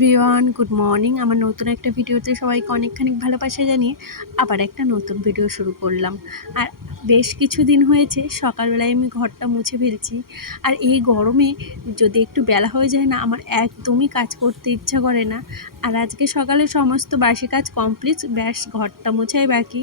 Everyone, good morning. আমার নতুন একটা ভিডিওতে সবাইকে অনেকখানি ভালোবাসা জানিয়ে আবার একটা নতুন ভিডিও শুরু করলাম। আর বেশ কিছুদিন হয়েছে সকালবেলায় আমি ঘরটা মুছে ফেলছি। আর এই গরমে যদি একটু বেলা হয়ে যায় না, আমার একদমই কাজ করতে ইচ্ছা করে না। আর আজকে সকালে সমস্ত বাসি কাজ কমপ্লিট, ব্যাস ঘরটা মোছাই বাকি।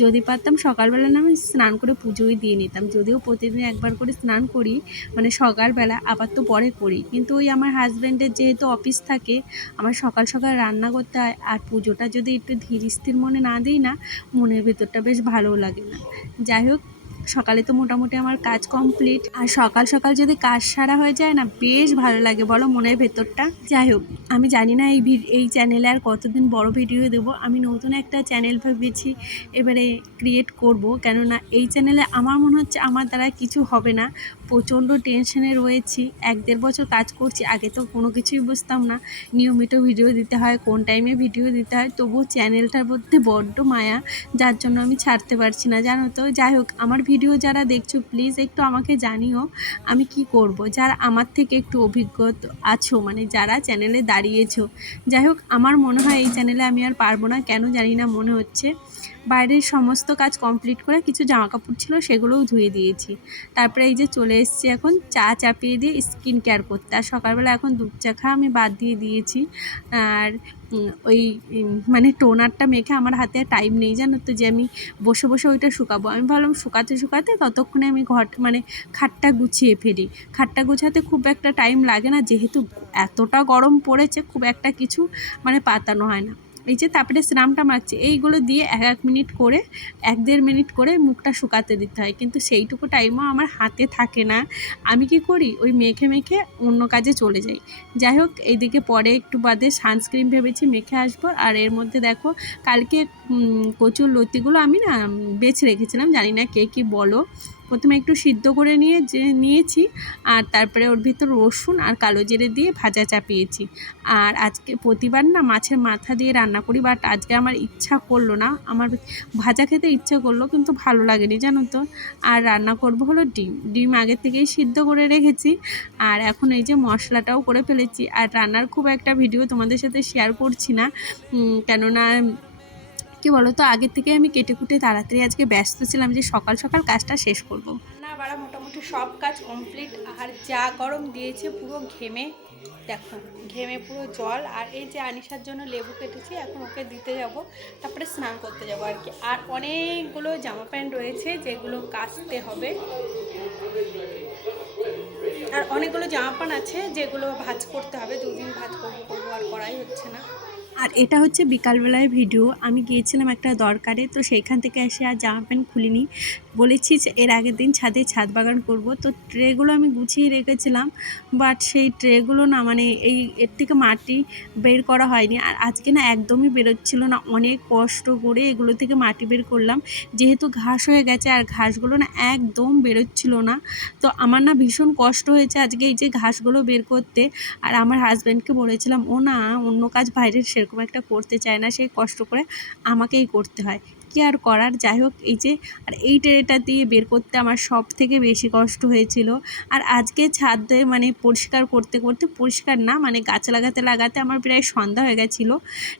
যদি পারতাম সকালবেলা না আমি স্নান করে পুজোই দিয়ে নিতাম, যদিও প্রতিদিন একবার করে স্নান করি, মানে সকালবেলা, আবার তো পরে করি। কিন্তু ওই আমার হাজব্যান্ডের যেহেতু অফিস থাকে, আমার সকাল সকাল রান্না করতে হয়। আর পুজোটা যদি একটু ধীর স্থির মনে না দিই না, মনের ভেতরটা বেশ ভালোও লাগে না। যাই হোক, সকালে তো মোটামুটি আমার কাজ কমপ্লিট। আর সকাল সকাল যদি কাজ সারা হয়ে যায় না, বেশ ভালো লাগে বলো মনের ভেতরটা। যাই হোক, আমি জানি না এই চ্যানেলে আর কতদিন বড় ভিডিও দেবো। আমি নতুন একটা চ্যানেল ভেবেছি এবারে ক্রিয়েট করব, কেননা এই চ্যানেলে আমার মনে হচ্ছে আমার দ্বারা কিছু হবে না। প্রচণ্ড টেনশনে রয়েছি, 1-1.5 বছর কাজ করছি। আগে তো কোনো কিছুই বুঝতাম না, নিয়মিত ভিডিও দিতে হয়, কোন টাইমে ভিডিও দিতে হয়। তবুও চ্যানেলটার মধ্যে বড্ড মায়া, যার জন্য আমি ছাড়তে পারছি না, জানো তো। যাই হোক, আমার ভিডিও যারা দেখছো প্লিজ একটু আমাকে জানিও আমি কি করব। যারা আমার থেকে একটু অভিজ্ঞ আছো, মানে যারা চ্যানেলে দাঁড়িয়েছো। যাই হোক, আমার মনে হয় এই চ্যানেলে আমি আর পারবো না, কেন জানি না মনে হচ্ছে। বাইরের সমস্ত কাজ কমপ্লিট করে কিছু জামা কাপড় ছিল সেগুলোও ধুয়ে দিয়েছি। তারপরে এই যে চলে এসেছি এখন চা চাপিয়ে দিয়ে স্কিন কেয়ার করতে। আর সকালবেলা এখন দুধ চা খাওয়া আমি বাদ দিয়ে দিয়েছি। আর ওই মানে টোনারটা মেখে আমার হাতে টাইম নেই, জানো তো, যে আমি বসে বসে ওইটা শুকাবো। আমি ভাবলাম শুকাতে শুকাতে ততক্ষণে আমি মানে খাটটা গুছিয়ে ফেলি। খাটটা গুছাতে খুব একটা টাইম লাগে না, যেহেতু এতটা গরম পড়েছে, খুব একটা কিছু মানে পাতানো হয় না। এই যে তারপরে স্নানটা মাখছি, এইগুলো দিয়ে 1-1 মিনিট করে, 1-1.5 মিনিট করে মুখটা শুকাতে দিতে হয়, কিন্তু সেইটুকু টাইমও আমার হাতে থাকে না। আমি কি করি, ওই মেখে মেখে অন্য কাজে চলে যাই। যাই হোক, এইদিকে পরে একটু বাদে সানস্ক্রিন ভেবেছি মেখে আসবো। আর এর মধ্যে দেখো, কালকে কচুর লতিগুলো আমি না বেছে রেখেছিলাম, জানি না কে কী বলো। প্রথমে একটু সিদ্ধ করে নিয়েছি, আর তারপরে ওর ভিতর রসুন আর কালো জিরে দিয়ে ভাজা চাপিয়েছি। আর আজকে প্রতিবার না মাছের মাথা দিয়ে রান্না করি, বাট আজকে আমার ইচ্ছা করলো না, আমার ভাজা খেতে ইচ্ছা করলো কিন্তু ভালো লাগেনি, জানো তো। আর রান্না করব হলো ডিম আগে থেকেই সিদ্ধ করে রেখেছি। আর এখন এই যে মশলাটাও করে ফেলেছি। আর রান্নার খুব একটা ভিডিও তোমাদের সাথে শেয়ার করছি না, কেননা কি বলো তো, আগের থেকে আমি কেটে কুটে তাড়াতাড়ি আজকে ব্যস্ত ছিলাম যে সকাল সকাল কাজটা শেষ করব। রান্না বাড়া মোটামুটি সব কাজ কমপ্লিট। আর যা গরম দিয়েছে, পুরো ঘেমে, দেখো ঘেমে পুরো জল। আর এই যে আনিশার জন্য লেবু কেটেছি, এখন ওকে দিতে যাব, তারপরে স্নান করতে যাব আর কি। আর অনেকগুলো জামা প্যান্ট রয়েছে যেগুলো কাচতে হবে। আর অনেকগুলো জামা প্যান্ট আছে যেগুলো ভাঁজ করতে হবে, 2 দিন ভাঁজ করবো, আর করাই হচ্ছে না। আর এটা হচ্ছে বিকালবেলায় ভিডিও। আমি গিয়েছিলাম একটা দরকারে, তো সেইখান থেকে এসে আর জামা প্যান্ট খুলিনি। বলেছি যে এর আগের দিন ছাদ বাগান করব, তো ট্রেগুলো আমি গুছিয়ে রেখেছিলাম, বাট সেই ট্রেগুলো না, মানে এর থেকে মাটি বের করা হয়নি। আর আজকে না একদমই বেরোচ্ছিল না, অনেক কষ্ট করে এগুলো থেকে মাটি বের করলাম, যেহেতু ঘাস হয়ে গেছে। আর ঘাসগুলো না একদম বেরোচ্ছিল না, তো আমার না ভীষণ কষ্ট হয়েছে আজকে এই যে ঘাসগুলো বের করতে। আর আমার হাজব্যান্ডকে বলেছিলাম, ও না অন্য কাজ বাইরের সেরকম একটা করতে চায় না, সেই কষ্ট করে আমাকেই করতে হয়, কি আর করার। যাই হোক, এই যে আর এই ট্রেটা দিয়ে বের করতে আমার সব থেকে বেশি কষ্ট হয়েছিল। আর আজকে ছাদে মানে পরিষ্কার করতে করতে, পরিষ্কার না মানে গাছ লাগাতে লাগাতে আমার প্রায় সন্ধ্যা হয়ে গেছিলো,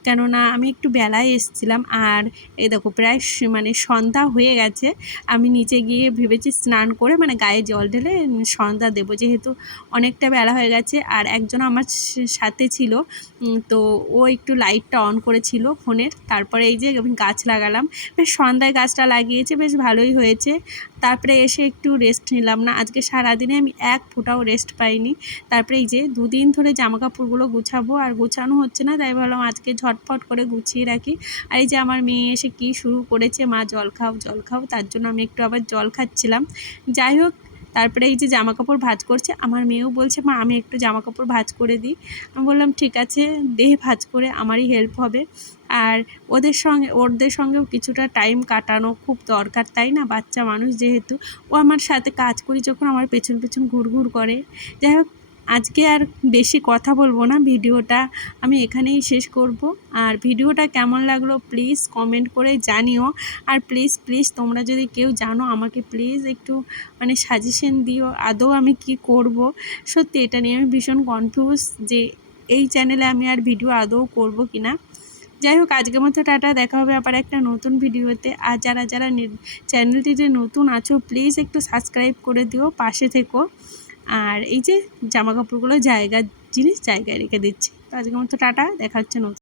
কেননা আমি একটু বেলায় এসেছিলাম। আর এই দেখো প্রায় মানে সন্ধ্যা হয়ে গেছে। আমি নিচে গিয়ে ভেবেছি স্নান করে মানে গায়ে জল ঢেলে সন্ধ্যা দেবো, যেহেতু অনেকটা বেলা হয়ে গেছে। আর একজন আমার সাথে ছিল, তো ও একটু লাইটটা অন করেছিল ফোনের। তারপরে এই যে আমি গাছ লাগালাম, বেশ সন্ধ্যায় গাছটা লাগিয়েছে, বেশ ভালোই হয়েছে। তারপরে এসে একটু রেস্ট নিলাম না, আজকে সারাদিনে আমি এক ফোঁটাও রেস্ট পাইনি। তারপরে এই যে 2 দিন ধরে জামা কাপড়গুলো গুছাবো, আর গুছানো হচ্ছে না, তাই ভাবলাম আজকে ঝটফট করে গুছিয়ে রাখি। আর এই যে আমার মেয়ে এসে কি শুরু করেছে, মা জল খাও জল খাও, তার জন্য আমি একটু আবার জল খাচ্ছিলাম। যাই হোক, তারপরে এই যে জামা কাপড় ভাঁজ করছে, আমার মেয়েও বলছে মা আমি একটু জামা কাপড় ভাঁজ করে দিই। আমি বললাম ঠিক আছে, দে ভাঁজ করে, আমারই হেল্প হবে। আর ওদের সঙ্গেও কিছুটা টাইম কাটানো খুব দরকার, তাই না, বাচ্চা মানুষ যেহেতু। ও আমার সাথে কাজ করি যখন, আমার পেছন পেছন ঘুরঘুর করে। যাই হোক, আজকে আর বেশি কথা বলবো না, ভিডিওটা আমি এখানেই শেষ করব। আর ভিডিওটা কেমন লাগলো প্লিজ কমেন্ট করে জানিও। আর প্লিজ প্লিজ তোমরা যদি কেউ জানো আমাকে প্লিজ একটু মানে সাজেশন দিও, আদৌ আমি কি করব। সত্যি এটা নিয়ে আমি ভীষণ কনফিউজ যে এই চ্যানেলে আমি আর ভিডিও আদৌ করব কি না। যাই হোক, আজকের মতো টাটা, দেখা হবে আবার একটা নতুন ভিডিওতে। আর যারা যারা চ্যানেলটিতে নতুন আছো প্লিজ একটু সাবস্ক্রাইব করে দিও, পাশে থেকো। আর এই যে জামা কাপড়গুলো জিনিস জায়গায় রেখে দিচ্ছি। তো আজকের মতো টাটা, দেখা হচ্ছে নতুন।